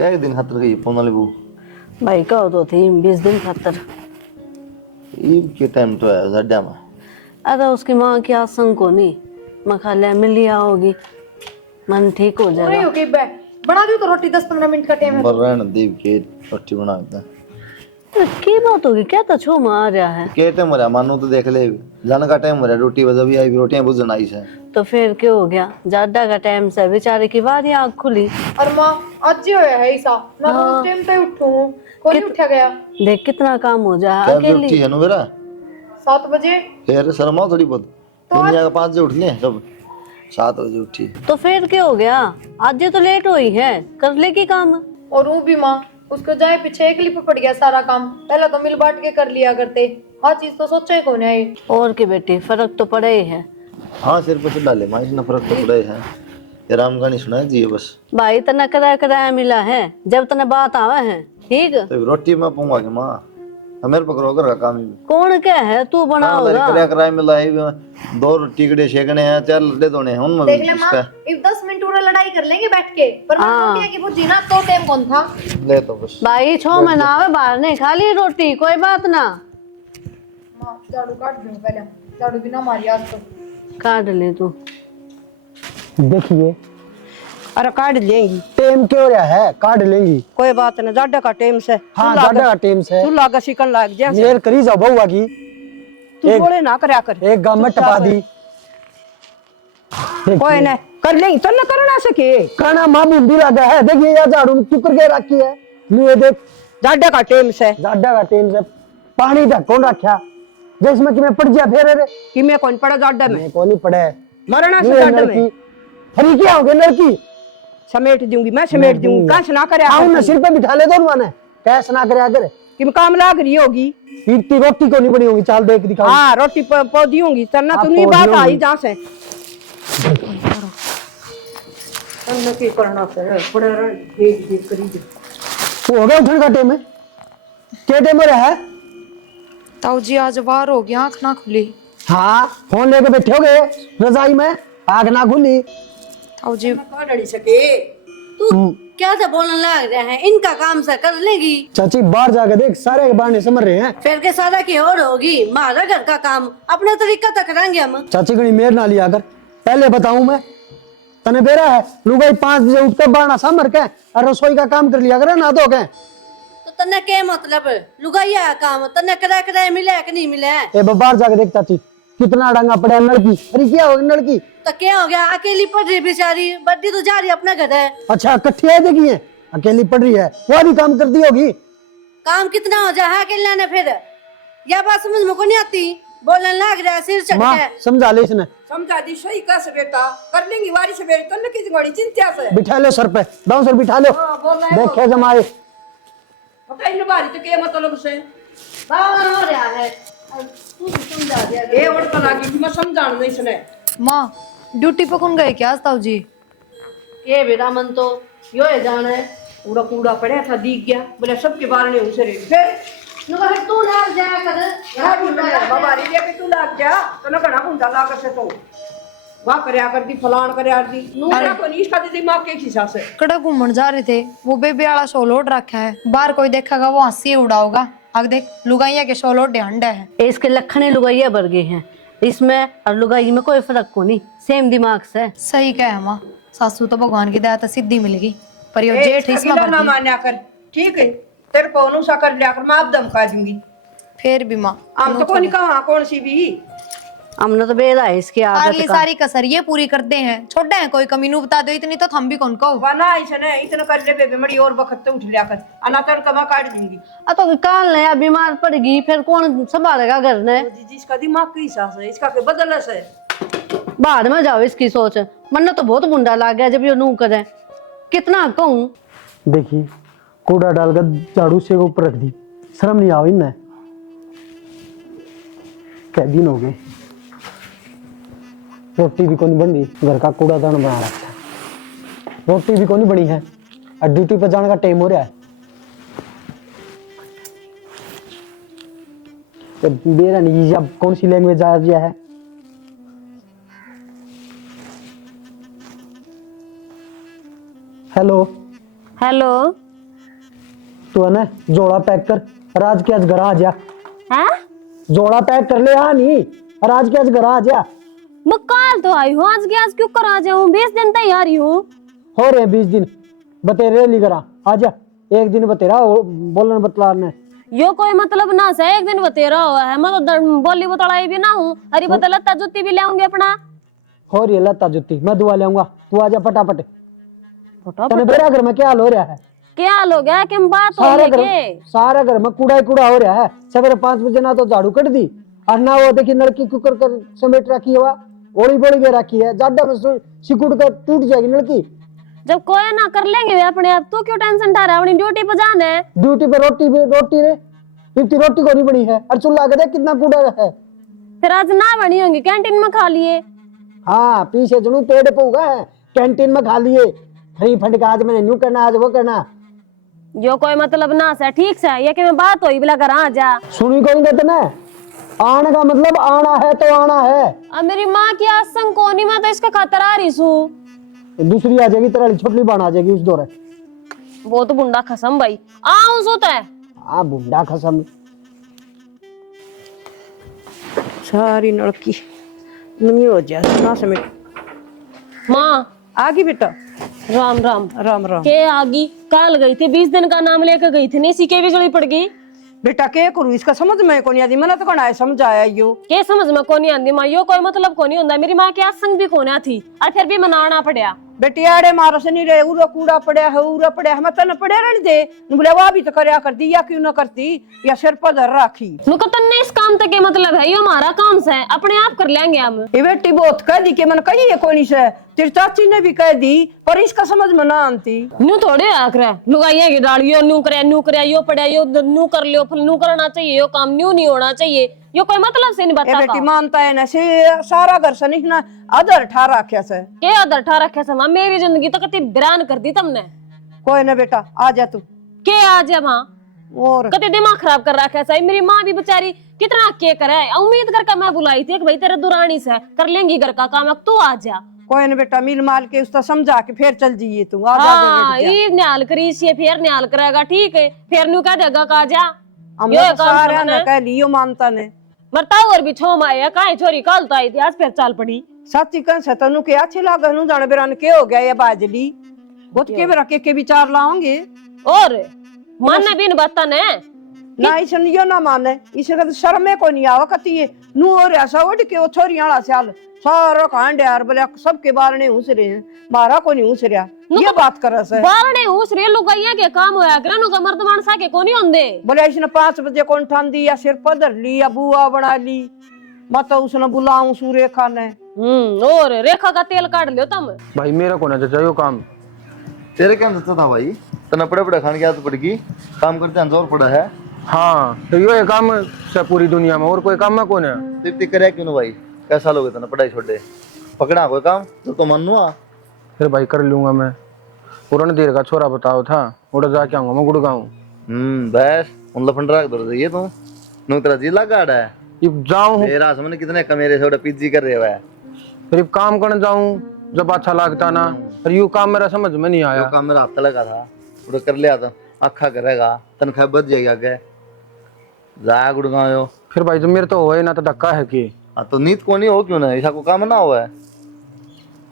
क्या दिन खातर गई पौना लेबू भाई कहो तो थी 20 दिन खातर। ईद के टाइम तो है जड्डा में अरे उसकी माँ की आसंग को नहीं मखाले मिल लिया होगी, मन ठीक हो नहीं जाएगा। होगी बे बना दूं तो रोटी 10-15 मिनट का टाइम है। बर्रन दीप के रोटी बना देता तो की बात होगी, क्या तो छो मार रहा है। के टाइम मरा मानो तो देख ले जाने का टाइम मरा रोटी बजा भी आई रोटियां बुझन आई से तो फिर क्या हो गया, ज्यादा का टाइम से बेचारे की बारी आँख खुली। और माँ आज ही होया है ऐसा मैं तो उस टाइम पे उठूं कोई नहीं उठा गया। देख कितना काम हो जा क्या उठी अकेली। है नु मेरा 7 बजे फिर शर्मा थोड़ी बहुत दुनिया का 5 बजे उठने सब 7 बजे उठी तो फिर क्या हो गया, आज तो लेट हुई है, कर लेगी काम। और वो भी माँ उसको जाए पीछे एक लिप पड़ गया सारा काम, पहले तो मिल बांट के कर लिया करते, हर चीज तो सोचा ही कौन है। और की बेटी फर्क तो पड़े ही है। हाँ सिर पे से डाले माँ इसने फर्क तो पड़ा है ये राम का नहीं सुना जी बस भाई तना कराया मिला है, जब तना बात आवे है ठीक। तो रोटी मैं पाऊंगा कि माँ मेरे पकड़ो कर का काम ही कौन क्या है तू बनाओगा। कराया मिला है 2 टिकड़े सेकने हैं 4 लड्डे धोने हैं उनमें देख ले माँ इफ 10 मिनट उन्हें लड़ाई कर लेंगे बैठ के, पर मैं रोटियां की भुजी ना तो टाइम कौन था। ले तो बस भाई 6 महीना आवे बाहर नहीं खा ली रोटी, कोई बात ना। माँ झाड़ू काट दूं पहले, झाड़ू बिना मारी आज तो। काट ले तू। देखिए अरे काट लेंगी, टेम क्यों रहा है, काट लेंगी। कोई बात नहीं, जाडा का टाइम से हाँ ज्यादा का टेम से तू लागा सिकन लाग जा, मेर करी जाओ बहुआ की तू बोले ना करया कर। एक गांव में टपा दी कोई नहीं कर लेंगी तो ना करना सके। काना माँ बूंदी लगा है, देखिए यार झाड़ू चुकर के रखी है ये देख जाडा का टाइम से ज्यादा का टेम से पानी ढक्को रखा जिसमें कि मैं पड़ जा फिर रे कि मैं कौन पड़ा जाडा में, मैं को नहीं पड़े मरना से ये जाडा लड़की में हरी क्या हो गई लड़की समेट दूंगी, मैं समेट दूंगी, कहां से ना करया आओ ना सिर पे बिठा ले दो माने कैसे ना करे आकर कि मैं काम लाग रही होगी। इतनी रोटी को नहीं बनी होगी, चाल देख दिखाओ। हाँ रोटी पौधी होंगी तरना हाँ, तू नहीं पौधी बात आई होंगी। जहां से तन्ने की करना फिर बड़ा देख देख करी दे। वो हो गया उठने का टाइम है, क्या टाइम रहा है। ताऊ जी आज बाहर हो गया, आँख ना खुली। हाँ फोन लेके बैठे हो गए रजाई में, आग ना खुली। ताऊ जी नहीं सके तू क्या से बोलने लग रहे हैं, इनका काम से कर लेगी। चाची बाहर जाके देख सारे के बाहर नहीं समझ रहे हैं। फिर के सारा की और होगी, हमारा घर का काम अपने तरीका तक करेंगे हम। चाची कहीं मेर ना लिया कर, पहले बताऊं मैं तने बेरा है लुगाई 5 बजे उठ के बारना समर के और रसोई का काम कर लिया करे ना धो के। तो तन्ने के मतलब लुगाइया काम तन्ने कराया मिले कि नहीं मिले। ए बाहर जाके देख चाची कितना डांगा पड़ा है लड़की, अरे क्या हो गई लड़की। तो क्या हो गया, अकेली पड़ रही बेचारी, बड्डी तो जा रही अपना घर है। अच्छा इकट्ठी है देखिए अकेली पड़ रही है, वो भी काम करती होगी। काम कितना हो जाए अकेले ने, फिर यह बात समझ में को नहीं आती, बोलने लग रहा है सिर चढ़ माँ के। समझा ले इसने, समझा दी सही कस बेटा कर लेंगी वारी से बेटा तन्ने की बड़ी चिंता से बिठा लो सर पे, डाउन सर बिठा लो। देखे जमाए पता ही बारी तो के मतलब से बाबा हो रहा है, तू भी समझा दिया ए और तो लागी मैं समझाण नहीं सुने। माँ ड्यूटी पे कौन गए क्या आज ताऊ जी। के बेटा मन तो यो है जान है। कूड़ा कूड़ा पड़ा था दिख गया बोले सबके बारे में उसे फिर नुका तू ना जाया कर, यहाँ भी मैंने बाबारी लेके तू लाग गया तो ना कना कुंडा ला कर से तो वहाँ करया कर दी फलान करया कर दी नूरा को नहीं इसका दिमाग के हिसाब से कड़ा घूमन जा रहे थे, वो बेबी वाला शो लोड रखा है, बाहर कोई देखेगा वो हंसी उड़ाओगा। अब देख लुगाइया के शो लोड हंडा है। इसके लखने लुगाइया भर गए हैं, इसमें और लुगाई में कोई फर्क को नहीं, सेम दिमाग से। सही कह है माँ, सासू तो भगवान की दया तो सिद्धि मिलेगी, पर यो जेठ इसमें भर ना दी। मान्या कर ठीक है तेरे को अनुसा कर लिया कर मैं आप धमका दूंगी। फिर भी माँ हम तो कौन कहा कौन सी भी हमने तो बेरा है इसकी आदत अगली का। सारी कसर ये पूरी कर दे हैं, छोड़े हैं कोई कमी नू बता दो, इतनी तो हम भी कौन कहो। वना इसने इतना कर ले बेबे मड़ी और वक्त उठ लिया कर अनातर कमा काट दूंगी। अब तो काल नया बीमार पड़ गई, फिर कौन संभालेगा घर ने। जिसका दिमाग की हिसाब से इसका के बदल से बाहर में जाओ इसकी सोच, मन तो बहुत बुंडा लग गया जब ये नू करे, कितना कहूँ। देखिए कूड़ा डालकर झाड़ू से ऊपर रख दी, शर्म नहीं आई ना। क्या दिन हो गए, रोटी भी कौन बन रही, घर का कूड़ादान बना रखा है, रोटी भी कौन बनी है और ड्यूटी पर जाने का टाइम हो रहा है। तो मेरा नहीं अब कौन सी लैंग्वेज आ रही है। हेलो हेलो तू है ना जोड़ा पैक कर और आज के आज घर आ जा। हैं? जोड़ा पैक कर ले। हाँ नहीं और आज के आज घर आ जा। मैं कल तो आई हूँ, आज के आज क्यों करा जाऊँ? 20 दिन तैयार ही हूँ। हो रहे 20 दिन बतेरे नहीं करा। आ जा एक दिन बतेरा बोलन बतलाने। यो कोई मतलब ना से एक दिन बतेरा हुआ है। मैं तो बोली बतलाई भी ना हूँ। अरे बता लता जुत्ती भी ले आऊंगी अपना। हो रही है लता जुत्ती, मैं दुआ ले आऊंगा। तू आ जा फटाफट। फटाफट तने मेरा घर में क्या हाल हो रहा है? क्या हाल हो गया? किम बात हो सारा रही घर है? सारा घर में कूड़ा ही कूड़ा हो रहा है। सवेरे 5 बजे ना तो झाड़ू कट दी और ना वो देखी नलकी कुकर कर समेट रखी है, वह ओली बोली के रखी है। ज्यादा सिकुड़ कर टूट जाएगी नलकी। जब कोई ना कर लेंगे वे अपने आप, तू क्यों टेंशन उठा रहा है? अपनी ड्यूटी पे जाना है। ड्यूटी पे रोटी रे इतनी रोटी को नहीं बनी है और चूल्हा के देख कितना कूड़ा है। फिर आज ना बनी होंगी, कैंटीन में खा लिए। हाँ पीछे जनू पेड़ पोगा है, कैंटीन में खा लिए। फ्री फंड का आज मैंने न्यू करना, आज वो करना। यो कोई मतलब ना से ठीक से ये कि मैं बात होई बिला घर आ जा। सुनी कोई देते ना, आने का मतलब आना है तो आना है। अब मेरी माँ की आसंग कोनी, मैं तो इसका खतरा आ रही हूँ। दूसरी आ जाएगी तेरा छोटी बन आ जाएगी उस दौरे। वो तो बुंडा खसम भाई आऊं सोता है। हाँ बुंडा खसम। सारी नलकी नहीं हो जाए ना समेट। माँ आ गई बेटा। राम राम। राम राम। के आगी काल गई थी, 20 दिन का नाम लेकर गई थी, नहीं सीखे भी गली पड़ गई। बेटा के करूँ इसका समझ में को नहीं आती। मैंने तो कौन समझ आया यो के समझ में कोनी आंदी माँ, यो कोई मतलब कोनी होता। मेरी माँ की आसंग भी कोना थी और फिर भी मनाना पड़ा। बेटी आड़े मारो से नहीं रहे। उरा कूड़ा पड़ा है, उरा पड़ा है। मैं तने पड़े रहने दे। बोले वाह भी तो करया करती या क्यों ना करती, या सिर पर धर राखी। नुकतन ने इस काम तक के मतलब है, यो हमारा काम से है, अपने आप कर लेंगे हम। ये बेटी बहुत कह दी कि मैंने कही है कोनी से, तेरी चाची ने भी कह दी पर इसका समझ में ना आती। न्यू थोड़े आकर लुगाइया की डालियो न्यू करे यो पड़ा यो न्यू कर लियो, फिर न्यू करना चाहिए, यो काम न्यू नहीं होना चाहिए। यो कोई मतलब से नहीं ए बता बेटी मानता है ना से सारा घर से नहीं ना अदर ठा रखा से। के अदर ठा रखे से मां, मेरी जिंदगी तो कति बिरान कर दी तुमने। कोई ना बेटा आ जा तू। के आ जा मां, और कति दिमाग खराब कर रखा है। मेरी माँ भी बेचारी कितना के करे, उम्मीद करके मैं बुलाई थी कि भाई तेरे दुरानी से कर लेंगी घर का काम, अब तू आ जा। कोई ना बेटा मिल माल के उसका समझा के फिर चल जाइए तू। आ जा हाँ ये न्याल करी सी फिर न्याल करेगा, ठीक है फिर न्यू कह देगा का जा। हम यो तो सारे ने कह लियो मानता ने। मरता और भी छो माया काहे छोरी कल तो आई थी, आज फिर चाल पड़ी। साची कन से तनु के अच्छे लागे नु जाने बेरान के हो गया ये बाजली बहुत के बेरा के विचार लाओगे। और मानने भी बता ने ना इसन यो ना माने, इसे का शर्मे को नहीं आवा कती है नु और ऐसा उठ के वो छोरियां साल सारा कांड यार बोले सबके बारने घुस रहे हैं, मारा को नहीं घुस रहा। ये बात कर रहा है बारने घुस रहे लुगाइया के काम होया करनु का मर्द मानसा के कोनी होंदे। बोले इसने 5 बजे कौन ठान दी या सिर पर धर ली या बुआ बना ली। मत उसने बुलाऊं सूरेखा ने। और रेखा का तेल काट लियो तुम। भाई मेरा को ना चाहिए काम। तेरे क्या सोचता था भाई? तना पड़े पड़े खाने की आदत पड़ेगी, काम करते हैं जोर पड़ा है। हाँ तो यो काम से पूरी दुनिया में और कोई काम में कौन है? तिप्ती करे क्यों ना भाई? कैसा लोगे तना पढ़ाई छोड़े पकड़ा कोई काम तो मन नुआ। फिर भाई कर लूंगा मैं। पुराने देर का छोरा बताओ था उड़ा जाके आऊंगा मैं गुड़गांव। बस उन लफंड रख दो ये तो नु तेरा जिला गाड़ा है। अब जाऊं मेरा समझ कितने कमेरे से पीजी कर रहे हो है। फिर काम करने जाऊं जब अच्छा लगता ना, पर यू काम मेरा समझ में नहीं आया। काम मेरा हफ्ता लगा था उड़ा कर लिया था, अखा करेगा तनख्वाह बच जाएगी आगे जा गुड़गांव। फिर भाई जब मेरे तो हो ना तो धक्का है कि तो नीत कोनी हो क्यों ना, ऐसा को काम ना हुआ है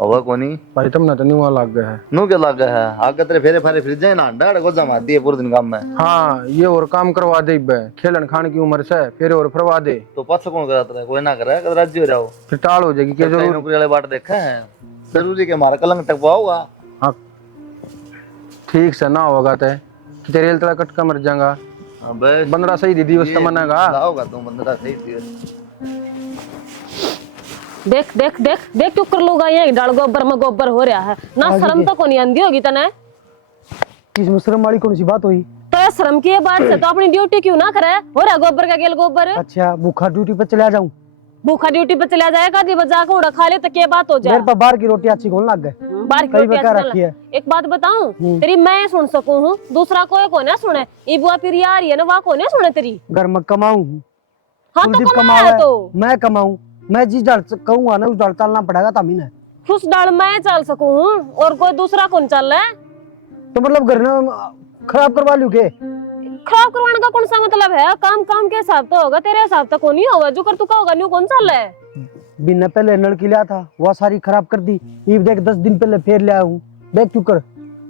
होगा कोनी भाई तुम ना तो नुआ लग गया है। नु क्या लगा है आगे तेरे फेरे फारे फ्रिज है ना अंडा को जमा दिए पूरे दिन काम में। हाँ ये और काम करवा दे खेलन खान की उम्र से फिर और फरवा दे तो पास कौन कराता है? कोई ना करे कद राज्य हो जाओ फिर टाल हो जाएगी। क्या जरूर नौकरी वाले बाट देखा है जरूरी के हमारा कलंक टकवा होगा। हाँ ठीक से ना होगा तो तेरे तला कटका मर जाएगा। बस बंदरा सही दीदी उसका मनागा होगा तुम बंदरा सही थी। देख देख देख देख क्यों कर लोग आए डाल गोबर में गोबर हो रहा है ना, शर्म तो कोनी आंदी होगी तने। इसमें शर्म वाली कौन सी बात हुई? तो ये शर्म की बात से तो अपनी ड्यूटी क्यों ना करे? हो रहा गोबर का गेल गोबर। अच्छा भूखा ड्यूटी पे चला जाऊं? भूखा ड्यूटी पे चला जाएगा दी बजा के उड़ा खा ले तो क्या बात हो जाए? मेरे पर बाहर की रोटी अच्छी कौन लग गए? बाहर की कई रोटी बेकार अच्छी रखी है। चल। एक बात बताऊं तेरी मैं सुन सकूं हूँ, दूसरा कोई को ना सुने। ये बुआ फिर यार ये ना वहाँ को ना सुने तेरी। घर में कमाऊं हाँ तो कुलदीप कमाया कमावे, तो मैं कमाऊं, मैं जिस डर कहूंगा ना उस डर चलना पड़ेगा तभी ना। उस डाल मैं चल सकूं हूँ और कोई दूसरा कौन चल रहा है? तो मतलब घर में खराब करवा लू के? खराब करवाने का कौन सा मतलब है? काम काम के हिसाब तो होगा, तेरे हिसाब तो कौन ही होगा। जो कर तू का होगा न्यू कौन चल रहा है? बिना पहले लड़की लिया था, वो सारी खराब कर दी। ये देख 10 दिन पहले फिर ले आया हूँ। देख क्यों कर,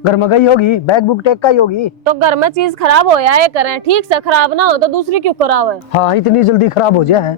घर में गई होगी, बैग बुक टेक का ही होगी। तो घर में चीज खराब हो या करें, ठीक से खराब ना हो तो दूसरी क्यों कराओ है? हाँ, इतनी जल्दी खराब हो जाए है,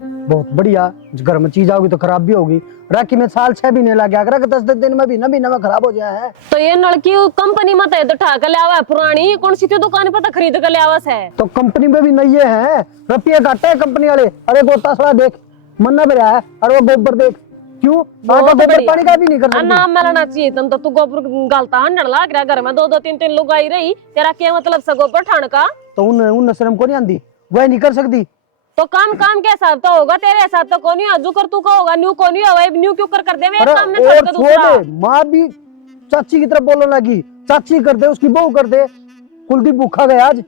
बहुत बढ़िया। घर में चीज आओगी तो खराब भी होगी। राखी में साल 6 महीने लग गया, अगर 10 दिन में भी ना खराब हो जाए है। तो ये लड़की कंपनी मत है तो ठा कर ले आवा है, पुरानी कौन सी थी दुकान पर खरीद कर ले आवा है। तो कंपनी में भी नहीं है, रुपये काटे है कंपनी वाले। अरे गोता सड़ा देख, मन्ना भी रहा है। और वो गोबर देख, क्यों गोबर पानी का भी नहीं कर सकती। नाम मिलना चाहिए तुम तो, तू गोबर गलता हंडड़ लाग रहा। घर में 2-2 3-3 लोग आई रही, तेरा क्या मतलब से गोबर ठाण का? तो उन शर्म को नहीं आंदी, वह नहीं कर सकती। तो काम काम के हिसाब तो होगा, तेरे हिसाब तो कौन ही जो कर तू का होगा, न्यू कौन ही होगा, न्यू क्यों कर दे मैं काम ने छोड़ के दूसरा। माँ भी चाची की तरफ बोलने लगी, चाची कर दे, उसकी बहू कर दे। कुलदीप भूखा गया आज,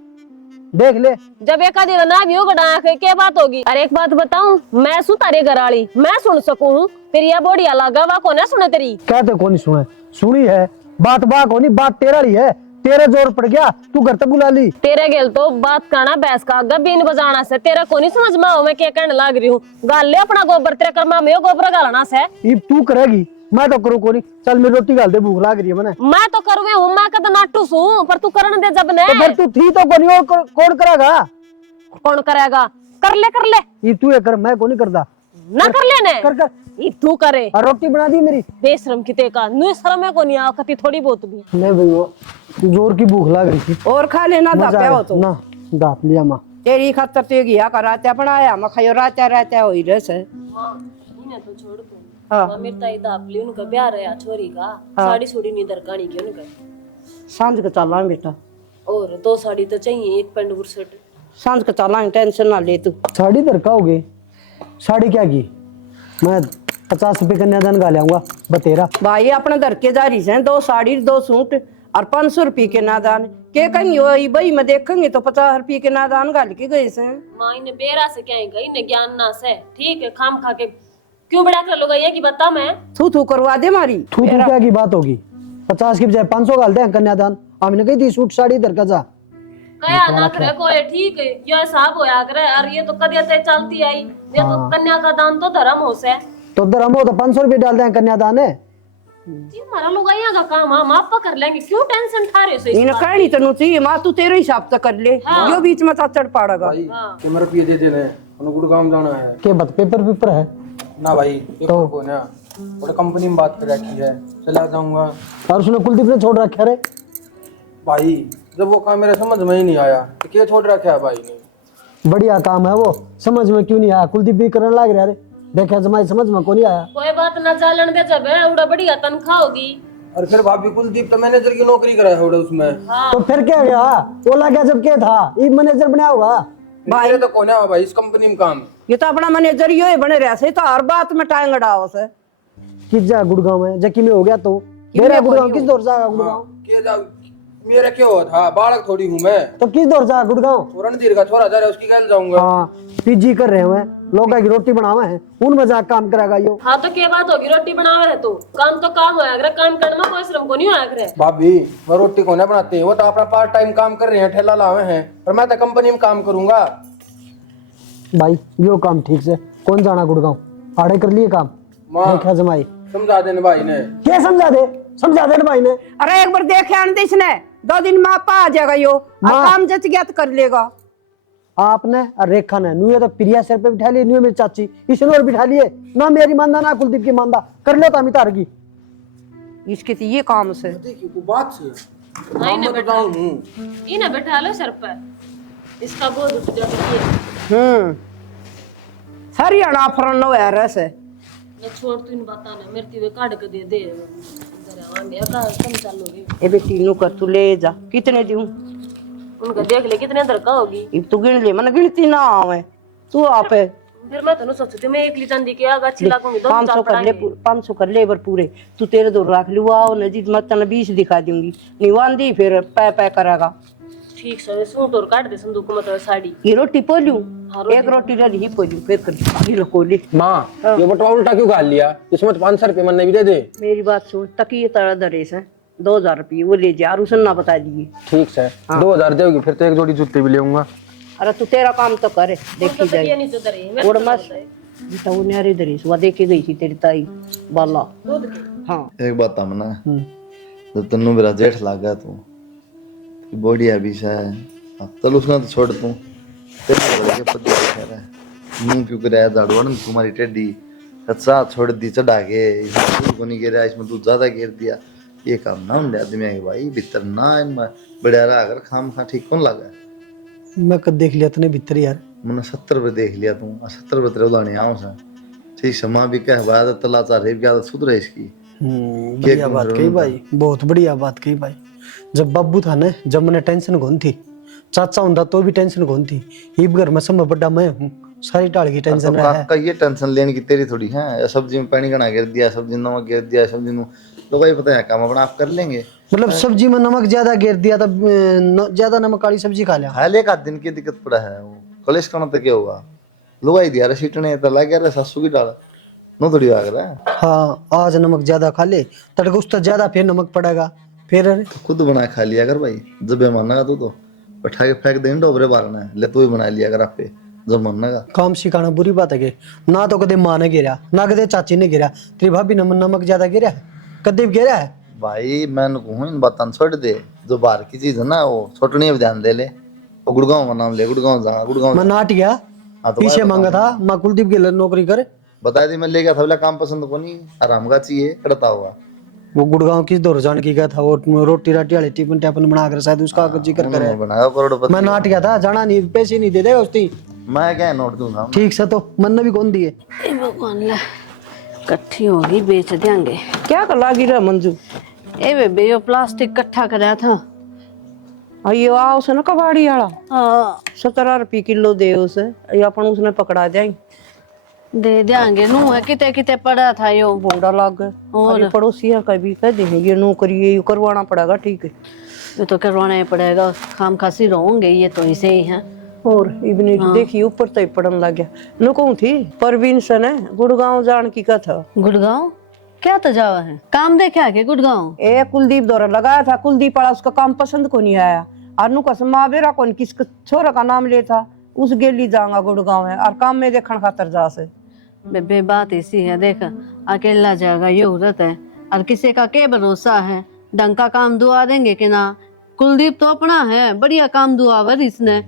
देख ले। जब एक आदि ना भी होगा क्या बात होगी? अरे एक बात बताऊं, मैं सु तारे घराली, मैं सुन सकूं, फिर यह बोड़िया लगा वा कौन है सुने तेरी? कहते कौन सुने, सुनी है बात बा कोनी, बात तेरा ही है। तेरे जोर पड़ गया, तू घर तक बुला ली। तेरे गेल तो बात करना बैस का बीन बजाना से तेरे को नहीं समझ में आओ मैं क्या कहने लाग रही हूँ। गाल ले अपना गोबर, तेरे कर्मा में गोबर गालना से। ये तू करेगी, मैं तो करूँ कोनी। चल मेरी रोटी गाल दे, भूख लाग रही है मैंने। मैं तो करूँगी हूँ, मैं कद नाटूस हूँ, पर तू करने दे जब ने। तो फिर तू थी तो कोनी, और कौन करेगा? कौन करेगा? कर ले ये तू है कर, मैं को नहीं करता। ना कर लेने कर कर ये तू करे। और रोटी बना दी मेरी। बेशरम किते का नु शर्म है को नहीं आ कती थोड़ी बहुत भी नहीं भाई, वो जोर की भूख लग रही थी। और खा लेना मजा दाप्या हो आया। तो ना दाप लिया माँ, तेरी खातर तो गया कर रात्या बनाया मैं खायो रात्या हो ही रस है। हां इने तो छोड़ को हाँ। मम्मी ताई दापली उनका ब्याह रहा छोरी का, साड़ी सूड़ी नी दरकानी की उनका। सांझ के चला बेटा, और 2 साड़ी तो चाहिए, एक पेंट बुरसट। सांझ के चला, टेंशन ना ले तू। साड़ी दरका हो गई। साड़ी क्या की, मैं 50 रुपए कन्यादान गा लियाऊंगा बतेरा। भाई अपने घर के जारी से 2 साड़ी 2 सूट और 500 रुपये के नादान के कहीं हो भाई मैं देखेंगे तो 50 रुपये के नादान गाल के गए से। मां इने बेरा से क्या गई ने ज्ञान ना से, ठीक है खाम खा के क्यों बड़ा कर लोग ये की बता मैं थू करवा दे मारी। थू क्या की बात होगी, 50 की बजाय 500 गाल दे कन्यादान। हमने कही थी सूट साड़ी दरका जा कया ना करे कोई, ठीक है ये हिसाब होया करे। और ये तो कदे से चलती आई, ये तो कन्या का दान तो धर्म हो से। तो धर्म हो तो 500 रुपए डाल दे कन्यादान है। जी हमारा लोग यहाँ का काम हम आप कर लेंगे, क्यों टेंशन उठा रहे हो इस इन्हें बात कहनी तो चाहिए माँ, तू तेरे हिसाब से कर ले। जो बीच में चढ़ पड़ेगा कैमरा पिए दे देने, उन्हें गुड़गांव जाना है। के बात पेपर है ना भाई पेपर को ना, और कंपनी में बात कर रखी है, चला जाऊंगा। और उसने कुलदीप ने छोड़ रखा रे भाई जब वो काम मेरे समझ में ही नहीं आया तो क्या छोड़ रखा है भाई ने। बढ़िया काम है वो, समझ में क्यों नहीं आया? कुलदीप भी करने लग रहा रे, देखा जमाई समझ में को नहीं आया। कोई बात ना चलन दे, जब है उड़ा बढ़िया तनख्वाह होगी। और फिर भाभी कुलदीप तो मैनेजर की नौकरी करा है उसमें। तो फिर क्या गया, ओला क्या जब क्या था, ये मैनेजर बनाया होगा। भाई तो कौन है भाई इस कंपनी में काम? ये तो अपना मैनेजर ही बने रहे से, तो हर बात में टांग अड़ाओ से। किस जा गुड़गांव में जकी में हो गया तो मेरा गुड़गांव किस दौर जाएगा गुड़गांव? के जा मेरा क्या हुआ था, बालक थोड़ी हूँ मैं। तो किस दौर जाएगा गुड़गांव? रणधीर का छोरा जा रहा है, उसकी गैल जाऊंगा। हाँ पीजी कर रहे हैं, लोग की रोटी बनावे हैं, उन मजाक काम करेगा यो। हाँ तो क्या बात होगी, रोटी बनावे है तो काम होया करे, काम करने में कोई श्रम को नहीं होया करे। भाभी वो रोटी को ना बनाते हैं, वो तो अपना पार्ट टाइम काम कर रहे हैं, ठेला लावे हैं, और मैं तो कंपनी में काम करूंगा। भाई यो काम ठीक से कौन जाना गुड़गांव, आड़े कर लिए काम। देखा जमाई समझा देने भाई ने। क्या समझा दे भाई ने। अरे एक बार देखे आने इसने 2 दिन में आपा आ जाएगा यो, और काम जच गया तो कर लेगा। आपने और रेखा ने नुए तो प्रिया सिर पे बिठा लिए, नुए मेरी चाची इसने और बिठा लिए ना, मेरी मानदा ना कुलदीप की मानदा, कर लो तामी तार की। इसके तो ये काम से देखिए बात से नहीं ना बैठा इने बैठा लो सर पर, इसका बोझ उठ जाता है। हरियाणा फरन हो यार ऐसे। ये छोड़ तू इन बाता ना, मेरे तीवे काट के दे जरा आने का कम चालू ए बेटी नु कर तू ले जा, कितने दूं? उनका देख ले कितने अंदर का होगी। अब तू गिन ले, मन गिनती ना आवे तू आप है। फिर मैं तो सोचती मैं एकली चांदी के आगा अच्छी लागूंगी, 500 कर ले, 500 कर लेबर पूरे, तू तेरे दो रख लुआ और नजीद मत तन 20 दिखा दूंगी, निवांदी फिर पै करेगा। ठीक से सूट और काट दे संदूक में तो साड़ी। ये रोटी पोलू, एक रोटी रही ही पोलू, फिर कर आगे लकोली। माँ ये बटवा उल्टा क्यों गाल लिया, इसमें तो 500 रुपये मन भी दे दे। मेरी बात सुन, तकिए तारा दरे से 2000 रुपये वो ले जा और उसने ना बता दिए। ठीक है 2000 दोगी फिर तो एक जोड़ी जूते भी ले आऊंगा। अरे तू तेरा काम तो करे, देखी जाए नहीं तो दरे मैं उड़ मत जितना वो न्यारी दरी सुबह देखे गई थी तेरी ताई बाला। हाँ एक बात हमना जब तन्नू मेरा जेठ लागा तू बॉडी अभी से चल उसने तो छोड़ तू तेरे बड़े के पति दिखा रहा है मुंह क्यों कराया झाड़वाड़ तुम्हारी टेडी अच्छा छोड़ दी चढ़ा के इसमें को नहीं गिरा इसमें तू ज्यादा गिर दिया ये काम ना हम आदमी है भाई भीतर ना इनमें बढ़िया रहा अगर खाम खा ठीक कौन लगा मैं कद देख लिया तूने भीतर यार। मैंने 70 पे देख लिया तू 70 पे तेरे उलाने आऊं सा ठीक समा भी कह बाद तला चार रेप क्या सुधरे इसकी बढ़िया बात कही भाई, बहुत बढ़िया बात कही भाई। जब बाबू था ना जब मैंने टेंशन कौन थी, चाचा होता तो भी टेंशन कौन थी, इब घर में सब बड़ा मैं हूँ, सारी टाल की टेंशन है। काका ये टेंशन लेने की तेरी थोड़ी है सब्जी में पानी गना गिर दिया सब्जी में नमक गिर दिया सब्जी में तो भाई पता है काम अपना आप कर लेंगे। मतलब सब्जी में नमक ज्यादा गिर दिया तब ज्यादा नमक वाली सब्जी खा लिया। हाल एक आध दिन की दिक्कत पड़ा है वो कलेश करना तो क्या हुआ लुगाई दिया रे सीटने तो लग गया सासू की डाल नो थोड़ी आ रहा है। हाँ आज नमक ज्यादा खा ले तड़के उस तो ज्यादा फिर नमक पड़ेगा फिर। अरे खुद बना खा लिया कर भाई जब मानना तो बैठा के फेंक देंगे डोबरे बारना है ले तू ही बना लिया कर आपे जब मानना का काम सिखाना बुरी बात है कि ना तो कदे माँ ने गिरा ना कदे चाची ने गिरा, तेरी भाभी ने नमक ज्यादा गिरा है कदे भी गिरा है। भाई मैंने कहूँ इन बातों छोड़ दे जो बाहर की चीज है ना वो छोटनी ध्यान दे ले वो गुड़गांव का नाम ले गुड़गांव जा गुड़गांव मैं नाट गया पीछे मांगा था मैं कुलदीप के नौकरी करे बता दी मैं ले गया था बोला काम पसंद को नहीं आराम का चाहिए करता हुआ वो गुड़गांव किस दौर जान की गया था वो रोटी राटी वाली टिफिन टैपन बना कर शायद उसका जिक्र करे बनाया करोड़पति मैं नाट गया था जाना नहीं पैसे नहीं दे देगा उसकी मैं क्या नोट दूंगा ठीक से तो मन ने भी कौन दिए भगवान ला इकट्ठी होगी बेच देंगे। क्या कर लागी रहा मंजू ए बेबे यो प्लास्टिक इकट्ठा कराया था। ये आओ उसे ना कबाड़ी वाला हाँ 17 रुपये किलो दे उसे ये अपन उसने पकड़ा जाए दे देंगे नू है किते किते पड़ा था यो बोड़ा लग गए और पड़ोसी है कभी कह दे ये नौकरी ये करवाना पड़ेगा। ठीक है ये तो करवाना ही पड़ेगा खाम खासी रहोगे ये तो ऐसे ही है। और इबने देखी ऊपर तो पड़न लग गया नो कहूं थी परवीन से ने गुड़गांव जान की कथा। गुड़गांव क्या तजावा है काम देखे आके गुड़गांव ए कुलदीप दौरा लगाया था कुलदीप वाला उसका काम पसंद को नहीं आया अनु का समा बेरा कौन किस छोरा का नाम लेता उस गेली जाऊंगा गुड़गांव है और काम में देखने खातर जा से बेबे बात ऐसी है देख अकेला जाएगा ये उड़त है और किसी का क्या भरोसा है ढंग का काम दुआ देंगे कि ना। कुलदीप तो अपना है बढ़िया काम दुआ वर इसने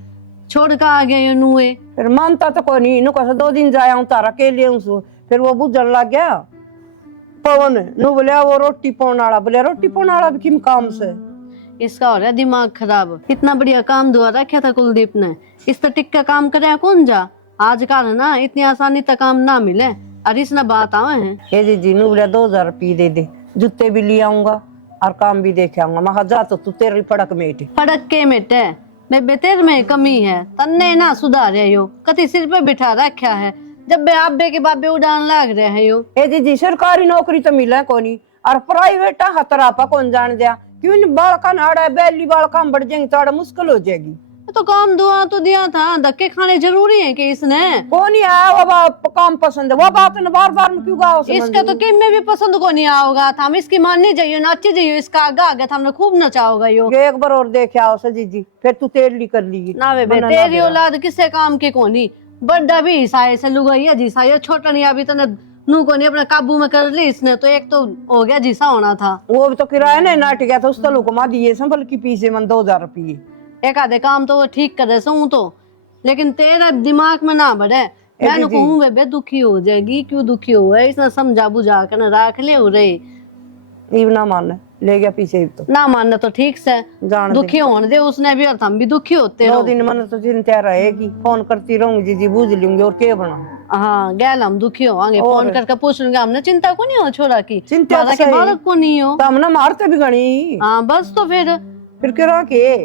छोड़ का आ गया ये नुए फिर मानता तो कोई नहीं नु कैसे 2 दिन जाया हूं तारा के लिए हूं फिर वो बुझन लग गया पवन नु बोले वो रोटी पौन वाला बोले रोटी पौन वाला भी किम काम से इसका हो रहा है दिमाग खराब। इतना बढ़िया काम दुआ रखा था कुलदीप ने इस पर टिक का काम करे कौन जा आजकल ना इतनी आसानी तक काम ना मिले और इसने बात आवे हैं ये जी नु बोले 2000 रुपये दे दे जूते भी ले आऊंगा और काम भी देख आऊंगा। मैं जा तो तू तेरी फड़क मेट फड़क के मेटे मैं बेतेर में कमी है तन्ने ना सुधारे यो कति सिर पे बिठा रखा है जब बे आप बे के बाबे उड़ान लाग रहे हैं यो। ए जी सरकारी नौकरी तो मिले कोनी और प्राइवेट हतरा पा कौन जान दिया क्यों नहीं बालका नाड़ा बैली बालका बढ़ जाएंगे तो मुश्किल हो जाएगी। तो काम दुआ तो दिया था धक्के खाने जरूरी है कि इसने कौन नहीं आया वो काम पसंद है वो बात ने बार बार में क्यों गाओ इसका तो किम में भी पसंद को नहीं आओगा था हम इसकी माननी चाहिए नाची चाहिए इसका आगा आगे था हमने खूब नचाओगा यो एक बार और देखे आओ सजी जी फिर तू तेरी कर ली ना वे तेरी औलाद किससे काम के कोनी बड़ा भी ईसाई से लुगाइया जी सा छोटा नहीं अभी तो नू को नहीं अपने काबू में कर ली इसने तो एक तो हो गया जीसा होना था वो भी तो किराया ने नाट गया था उस तलु को दिए संभल की पीछे मन 2000 रुपये एक आधे काम तो वो ठीक करे सो तो लेकिन तेरा दिमाग में ना बढ़े मैं कहूँ वे दुखी हो जाएगी क्यों दुखी हो है इसने समझा बुझा कर रख ले हो रहे ना मान ले गया पीछे तो ना मानना तो ठीक से दुखी होने दे उसने भी और हम भी दुखी होते 2 दिन मन तो चिंता रहेगी फोन करती रहूंगी जी बूझ लूंगी और क्या बना। हाँ गैल हम दुखी होंगे फोन करके पूछ लेंगे हमने चिंता को नहीं हो छोरा की चिंता के बालक को नहीं हो तो हमने मारते भी गणी। हाँ बस तो फिर क्या के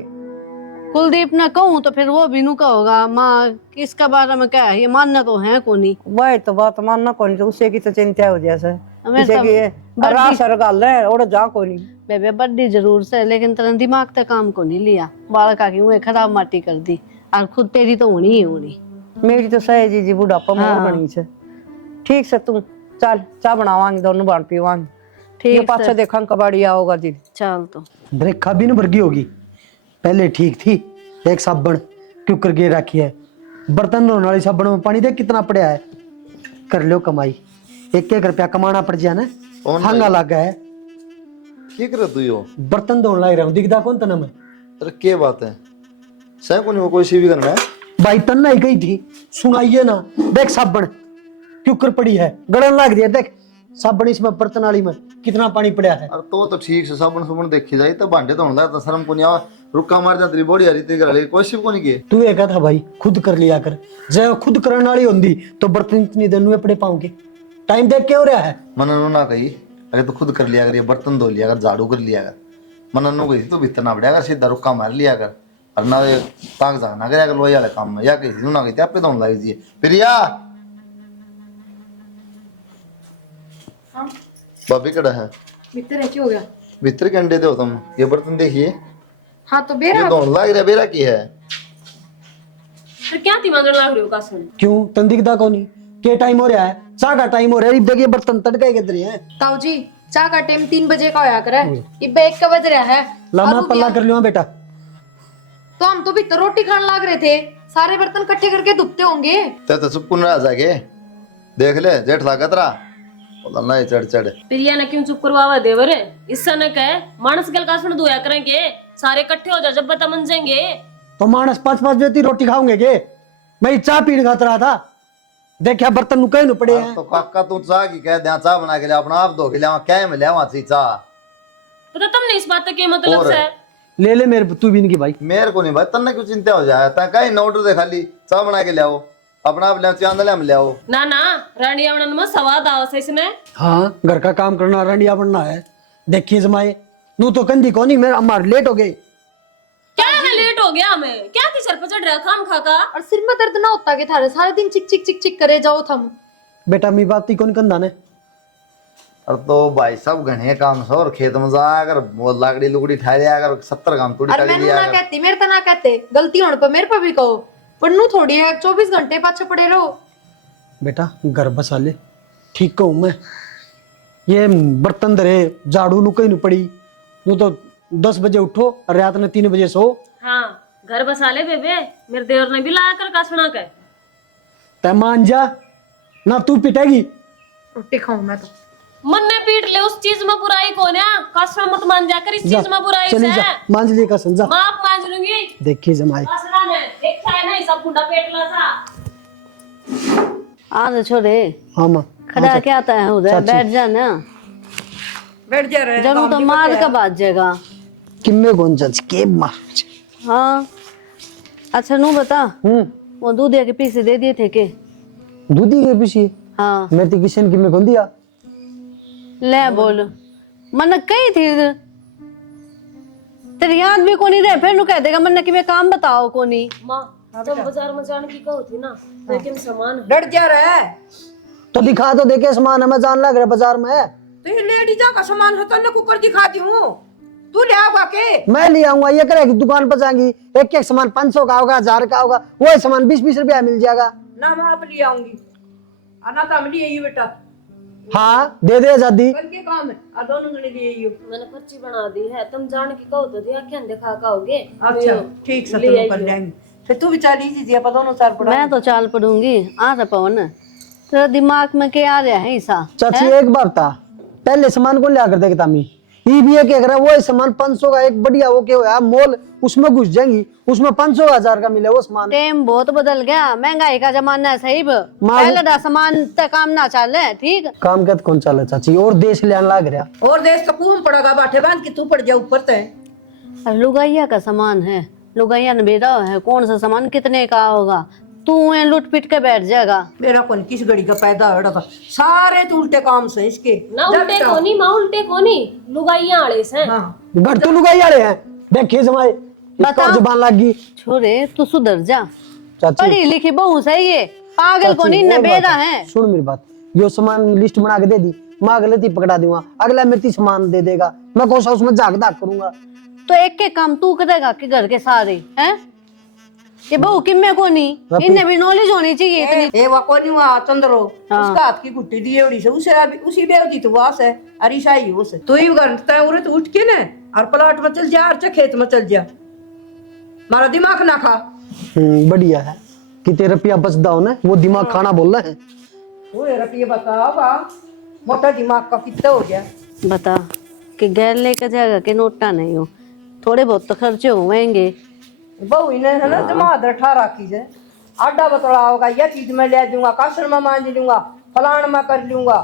कुलदीप ने कहूँ तो फिर वो भी नु कहोगा माँ किसका बारे में क्या है ये मानना तो है को नहीं वही तो बात मानना को नहीं तो उससे की तो चिंता हो जैसे बेबे बड्डी जरूर से लेकिन तेरा दिमाग तक काम को नहीं लिया बालका की उन्हें खराब माटी कर दी और खुद तेरी तो होनी ही होनी मेरी तो सही जी बुढ़ापा मोर बनी से ठीक से तू चल चाह बनावांगे दोनों बाण पीवांगे ये ठीक पाछे से देखा कबाड़ी आओगा जी। चल तो ब्रेक भी न भरगी होगी, पहले ठीक थी। एक साबण क्यों गे रखी है, बर्तन धोने वाली साबण में पानी देख कितना पड़ा है। कर लो कमाई, 1-1 रुपया कमाना पड़ जाए ना, कौन हंगा लगा है। की करे तू यो? बर्तन धोने लग रहा हूँ, दिखता कौन तना मैं? अरे क्या बात है, सह को नहीं कोई सी भी करना है। भाई तन्ना ही गई थी, सुनाइए ना। देख साबण क्यों कर पड़ी है, गड़न लग रही है। देख साबण इसमें बर्तन वाली में कितना पानी पड़ा है। अरे तो ठीक से साबुन सुबुन देखी जाए तो भांडे धोने लगा तो शर्म को नहीं आवा। रुक्का मार जा तेरी बॉडी हरी तेरी कर कोई सी को नहीं किए। तू ये कहता भाई खुद कर लिया कर, जब खुद करने वाली होंगी तो बर्तन इतनी देर में पड़े पाऊंगे। टाइम देख के हो रहा है। मनन ना कही, अरे तो खुद कर लिया कर, ये बर्तन धो लिया कर, झाड़ू कर लिया कर। मनन कही तो भीतर ना पड़ा कर, सीधा रुक्का मार लिया कर। और ना ताक जा ना कर लोही वाले काम में, या कही ना कही आपे धोने लग जी। प्रिया भाभी कड़ा है भीतर है, हो गया? भीतर के अंडे दो तुम, ये बर्तन देखिए। हाँ तो बेरा ये धोने लग रहा बेरा की है। फिर क्या थी मांगने लग रही हो कासन? क्यों तन दिखता कौन नहीं? के टाइम हो रहा है, चाह का टाइम हो रहा है। देखिए बर्तन तड़के किधर है। ताऊ जी चाह का टाइम 3 बजे का होया करे, इब 1 का बज रहा है। लामा और पल्ला कर लियो बेटा। तो हम तो भीतर रोटी खाने लग रहे थे, सारे बर्तन इकट्ठे करके धुपते होंगे। तो चुप कुन रहा जाके देख ले, जेठ लागत रहा नहीं चढ़ चढ़। प्रिया ने क्यों चुप करवावा देवर? इससे न कहे मानस गल कासन धोया करेंगे, सारे इकट्ठे हो जाओ जब बता मन जाएंगे। तो मानस 5-5 बजे रोटी खाओगे के? मैं चाह पीने खात रहा था, देखा बर्तन नु कहीं पड़े हैं। तो काका तू चाह की कह दे, चाह बना के ले अपना आप धो के ले, क्या में ले वहां से चाह। पता तुमने इस बात का क्या मतलब है? ले ले मेरे तू भी इनकी भाई। मेरे को नहीं भाई, तन्ने क्यों चिंता हो जाए? ता कहीं नोट दे खाली चाह बना के ले आओ, अपना आप ले चांद ले हम ले आओ। ना ना रानी आवणन में सवाद आवा से इसने। हाँ घर का काम करना, रंडिया बनना है। देखिए जमाए नू तो कंधी को नहीं, मेरे हमारे लेट हो गए। क्या मैं लेट हो गया? मैं क्या थी सर पर चढ़ रहा खाम खा का? और सिर में दर्द ना होता के थारे, सारा दिन चिक चिक चिक चिक करे जाओ थम। बेटा मी बात कौन कंधा ने। और तो भाई सब घने काम सो, और खेत में जा अगर वो लाकड़ी लुकड़ी ठहरे अगर 70 काम थोड़ी और कर मैंने लिया ना कहती, मेरे तो ना कहते, गलती होने पर मेरे पर भी कहो, पर नू थोड़ी है 24 घंटे पाछे पड़े रहो। बेटा घर बसा ले, ठीक कहूँ मैं। ये बर्तन धरे झाड़ू नु कहीं पड़ी, नू तो 10 बजे उठो और रात में 3 बजे सो। हाँ घर बसा ले बेबे, मेरे देवर ने भी लाया कर कासना का। तै मान जा ना, तू पिटेगी। रोटी खाऊं मैं तो। मन ने पीट ले, उस चीज में बुराई कौन है? कासना मत मान जाकर इस चीज में बुराई चली से। जा, मांझ लिया का समझा। माफ मांझ लूंगी। देखिए जमाए कासना ने देखा है ना, सब कुंडा पेटला सा। आ छोरे हाँ माँ खड़ा क्या आता है उधर, चाची। बैठ जा ना, बैठ जा रहे जरूर तो मार का बात जाएगा। किम्मे कौन चाची के मार। हाँ अच्छा नू बता, वो दूध के पीसे दे दिए थे के? दूधी के पीछे हाँ मैं तो किशन की में कौन दिया। ले बोल, मन कही थी तेरी याद भी कोनी रहे, फिर नु कह देगा मन कि मैं काम बताओ कोनी। माँ जब बाजार में जाने की कहो थी ना, लेकिन सामान डर जा रहा है। तो दिखा तो देखे सामान, हमें जान लग रहा है बाजार में। तो ये लेडीजा का सामान होता ना, कुकर दिखाती हूँ, तू ले आवा के। मैं ले आऊंगा, ये करेगी दुकान पर जाएंगी, एक एक सामान 500 का होगा, 1000 का होगा, वही सामान 20-20 रुपया मिल जाएगा। ना मैं आप ले आऊंगी, आना तो हम लिए बेटा, हाँ दे दे आजादी। कल के काम है, आ दोनों ने लिए यो। मैंने पर्ची बना दी है, तुम जाने की कहो तो दिया क्या दिखा कहोगे। अच्छा ठीक से तुम कर लेंगे, फिर तू भी चाली जी अपन दोनों चार पड़ा। मैं तो चाल पड़ूंगी। आ रहा पवन, तेरा दिमाग में क्या आ रहा है ऐसा? चाची एक बात था, पहले सामान को लिया कर देगा तामी, ये भी क्या कर रहा है, वो सामान 500 का एक बढ़िया वो क्या हुआ मोल, उसमें घुस जाएंगी, उसमें 500 1000 का मिले वो सामान। टाइम बहुत बदल गया, महंगाई का जमाना है सही। पहले दा सामान तक काम ना चले, ठीक काम का कौन चला चाची, और देश ले आने लग रहा। और देश तो कूम पड़ेगा, बाटे बांध के तू पड़ जा ऊपर तय। लुगाइया का सामान है, लुगाइया ने भेजा है, कौन सा सामान कितने का होगा, तू लुट पिट के बैठ जाएगा। मेरा कौन किस घड़ी का पैदा हो रहा था, सारे तो उल्टे काम से इसके। ना उल्टे कोनी, माँ उल्टे कोनी, लुगाइया आले से। हाँ घर तो लुगाई आ रहे हैं, देखिए जमाए इसका जुबान लग गई। छोरे तू सुधर जा, चाची पढ़ी लिखी बहू सही है, पागल को नहीं एक बेरा बात है। सुन मेरी बात, यो सामान लिस्ट बना के दे दी, माँ गलती पकड़ा दूंगा, अगला मेरे सामान दे देगा, मैं कौन सा उसमें झाक धाक करूंगा। तो एक के काम तू करेगा कि घर के सारे हैं? ये बहू किम्मे को नहीं, इन्हें भी नॉलेज होनी चाहिए इतनी। ए वा कोनी वा चंद्रो उसका हाथ की गुट्टी दी एवढी से उसे अभी उसी बेवती तो वास है अरिशा ही हो से तो ही करता है तो उठ के ना और प्लाट में चल जा और खेत में चल जा, मारा दिमाग ना खा। बढ़िया है कि तेरे रुपया बचदा हो ना, वो दिमाग खाना बोल रहा है। वो रुपये बताओ बा मोटा दिमाग का कितना हो गया। बता कि गैर लेकर जाएगा कि नोटा नहीं हो, थोड़े बहुत तो खर्चे होंगे। बहु इन्हें है ना जमा दठा राखी है, आडा बतड़ा होगा, यह चीज मैं ले दूंगा, कासर में मांझ लूंगा, फलान में कर लूंगा।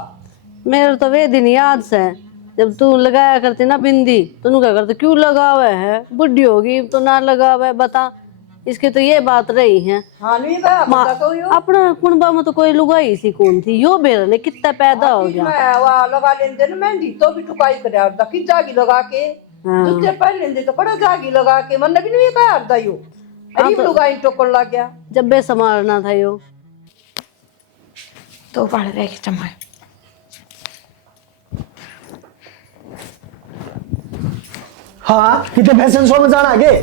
मेरे तो वे दिन याद से जब तू लगाया करती ना बिंदी, तू क्या करते, क्यों लगावे है, बुढ़ी होगी तो ना लगावे, बता। इसकी तो ये बात रही है। हाँ नहीं बा बता तो यो अपना कुंबा में तो कोई लुगाई सी कौन थी, यो बेर ने कितना पैदा हो गया। मैं वहाँ लगा लेंदे ना मेहंदी तो भी टुकाई करे और दकी जागी लगा के जूते पहन लेंदे तो बड़ा जागी लगा के मन भी नहीं कहा हरदा यो अरीब लुगाई टोकन लग गया। जब बे संभालना था यो तो पढ़ रहे के चमाए हाँ कितने फैशन शो में जाना आगे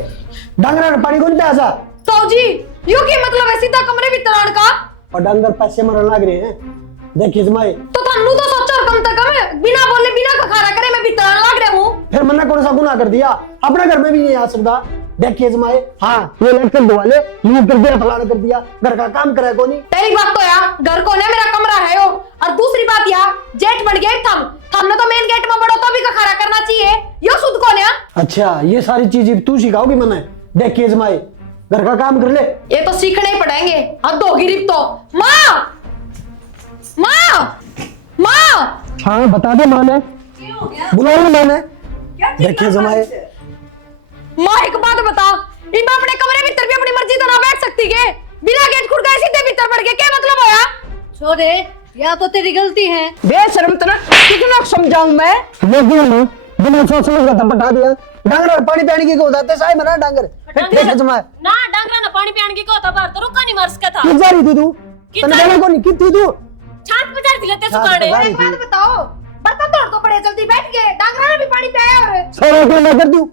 डांगरा ने पानी कौन प्यासा तो जी यू की मतलब है सीधा कमरे भीतर आने का और डांगर पैसे मरने लग रहे हैं। देखिए जमाई तो थानू तो सोचो और कम से कम बिना बोले बिना खखारा करे मैं भीतर आने लग रहा हूँ। फिर मैंने कौन सा गुनाह कर दिया, अपने घर में भी नहीं आ सकता। देखिए जमाई हाँ ये लड़के दुआले यूं कर दिया फलाना कर दिया, घर का काम करे को नहीं। पहली बात तो यार घर को ना मेरा कमरा है यो, और दूसरी बात यार जेठ बढ़ गया हमने तो मेन गेट में बड़ो तो भी खखारा करना चाहिए, यो सुध को ना। अच्छा ये सारी चीजें तू सिखाओगी मैंने। देखिए जमाई घर का काम कर ले, ये तो सीखने ही पड़ेंगे। हद होगी रिप तो माँ माँ माँ हाँ बता दे माने बुलाओ मैंने। देखिए जमाई माँ एक बात बता, इन अपने कमरे भीतर भी अपनी मर्जी तो ना बैठ सकती के, बिना गेट खुड़काए सीधे भीतर बढ़ गए, क्या मतलब होया? छोरे या तो तेरी गलती है। बेशरम तना कितना समझाऊं मैं। बिना सोच समझ का बता दिया। डांगर पानी पानी की को होता साहब मना डांगर देखिए जमाई ना डांगरा ना पानी पियान की को होता बाहर तो रुका नहीं मर्स का था। किस जा रही थी तू, तने जाने को नहीं कितनी तू छात पे चढ़ दिले ते सुकाड़े। एक बात बताओ, बर्तन तोड़ तो पड़े, जल्दी बैठ गए, डांगरा ने भी पानी पिया और छोड़ो को ना कर दूं।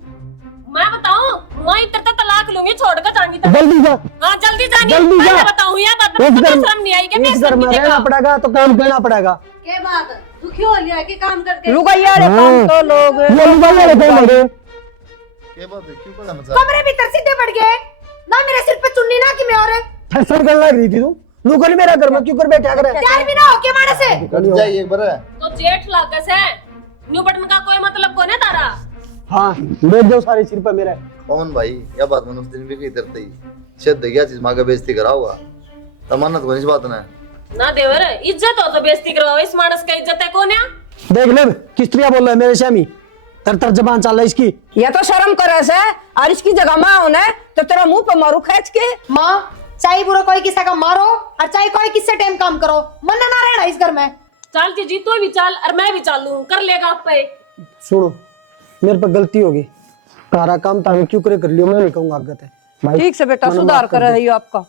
मैं बताऊं वहीं इतना तलाक लूंगी छोड़ कर जाऊंगी तो। जल्दी जा हां जल्दी जानी। जल्दी जा। मैं बताऊं या बात में शर्म नहीं आई कि मैं इस घर में रहना पड़ेगा तो काम करना पड़ेगा। क्या बात है, दुखी हो लिया कि काम करके। लुगाइया रे काम तो लोग ये लुगाइया रे काम है। क्या बात है, क्यों पड़ा मजाक? कमरे भीतर सीधे बढ़ गए ना, मेरे सिर पे चुन्नी ना कि मैं और फैशन कर लग रही थी तू, नौकर मेरा घर में क्यों कर बैठा करे। प्यार भी ना हो के माने से कट जाइए एक बार। तो जेठ लागस है न्यू बटन का कोई मतलब कोने तारा। हाँ बैठ जाओ सारे सिर पे मेरा। कौन भाई यह बात मैंने उस दिन भी कही तरते ही शायद देखिया चीज माँ का बेइज्जती करा होगा, तमन्नत को इस बात ने ना देवर इज्जत हो तो बेइज्जती करवाओ, इस मानस का इज्जत है कोन्या। देख ले किस तरह बोल रहा है मेरे श्यामी, तर तर जबान चल रहा है इसकी। ये तो शर्म करे से और इसकी जगह माँ होना तो तेरा मुंह पे मारू खींच के। माँ चाहे बुरा कोई किसी का मारो और चाहे कोई किससे टाइम काम करो, मन ना रहना इस घर में। चल जी तू भी चल और मैं भी चालू कर लेगा आप पे। सुनो मेरे पे गलती होगी, तारा काम तारा क्यों करे कर लियो, मैं नहीं कहूंगा आगत है भाई। ठीक से बेटा सुधार कर रही हो आपका,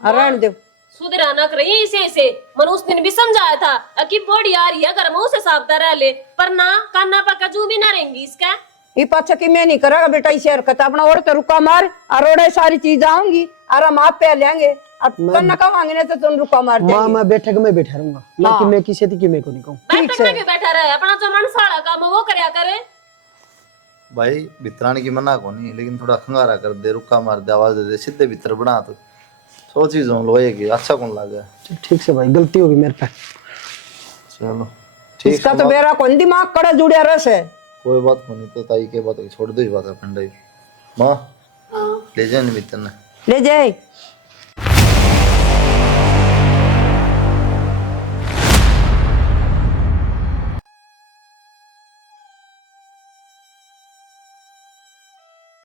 रहने दो। सुधरा ना करे इसे मन उस दिन भी समझाया था कि बॉडी आ रही है घर में उसे सावधान रह ले, पर ना कान्ना पका जू भी ना रहेंगी इसका। ये पाछा की मैं नहीं करेगा बेटा, इसे हरकत अपना और तो रुका मार और ओड़े सारी चीज आऊंगी और हम आप पे लेंगे और कन्ना कहांगे ना तो तुम रुका मार माँ देंगे। मैं बैठक में बैठा रहूंगा ना कि मैं किसी की मैं को नहीं कहूँ। बैठक में क्यों बैठा रहे, अपना जो मन साड़ा काम है वो करया करे। भाई भितराने की मना को नहीं, लेकिन थोड़ा खंगारा कर दे, रुका मार दे, आवाज दे दे, सीधे भीतर बना तो सो चीज हम लोग की अच्छा कौन लगा। ठीक से भाई गलती होगी मेरे पे। चलो ठीक इसका तो मेरा कौन दिमाग कड़ा जुड़िया रस है। कोई बात को नहीं, तो ताई के बात छोड़ दो ही बात है पंडाई माँ ले जाए भीतर ने ले जाए